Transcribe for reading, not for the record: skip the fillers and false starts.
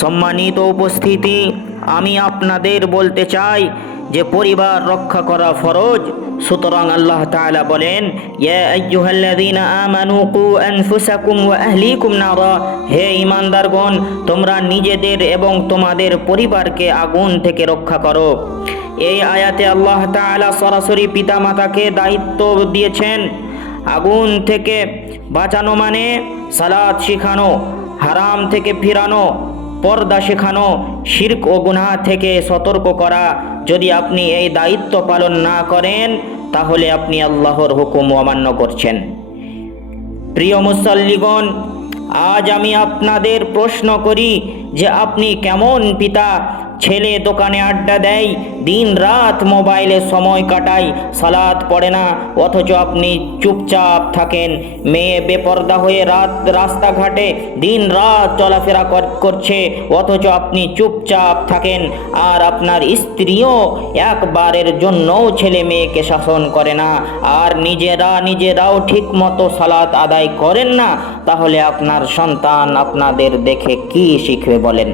সম্মানিত উপস্থিতি, আমি আপনাদের বলতে চাই যে পরিবার রক্ষা করা ফরজ। সুতরাং আল্লাহ তাআলা বলেন, ইয়া আইয়ুহাল্লাযীনা আমানু কু আনফুসাকুম ওয়া আহলিকুম নারা, হে ঈমানদারগণ, তোমরা নিজেদের এবং তোমাদের পরিবারকে আগুন থেকে রক্ষা করো। এই আয়াতে আল্লাহ তাআলা সরাসরি পিতামাতাকে দায়িত্ব দিয়েছেন। আগুন থেকে বাঁচানো মানে সালাত শিখানো, হারাম থেকে ফিরানো, পর্দা শেখানো, শিরক ও গুনাহ থেকে সতর্ক করা। যদি আপনি এই দায়িত্ব পালন না করেন তাহলে আপনি আল্লাহর হুকুম অমান্য করছেন। প্রিয় মুসল্লিগণ, আজ আমি আপনাদের প্রশ্ন করি যে আপনি কেমন পিতা? ছেলে দোকানে আড্ডা দেয়, দিন রাত মোবাইলে সময় কাটায়, সালাত পড়ে না, অথচ আপনি চুপচাপ থাকেন। মেয়ে বেপর্দা হয়ে রাস্তাঘাটে দিন রাত চলাফেরা করছে, অথচ আপনি চুপচাপ থাকেন। আর আপনার স্ত্রীও একবারের জন্যও ছেলে মেয়েকে শাসন করে না, আর নিজেরাও ঠিক মতো সালাত আদায় করেন না। তাহলে আপনার সন্তান আপনাদের দেখে কি শিখবে বলেন?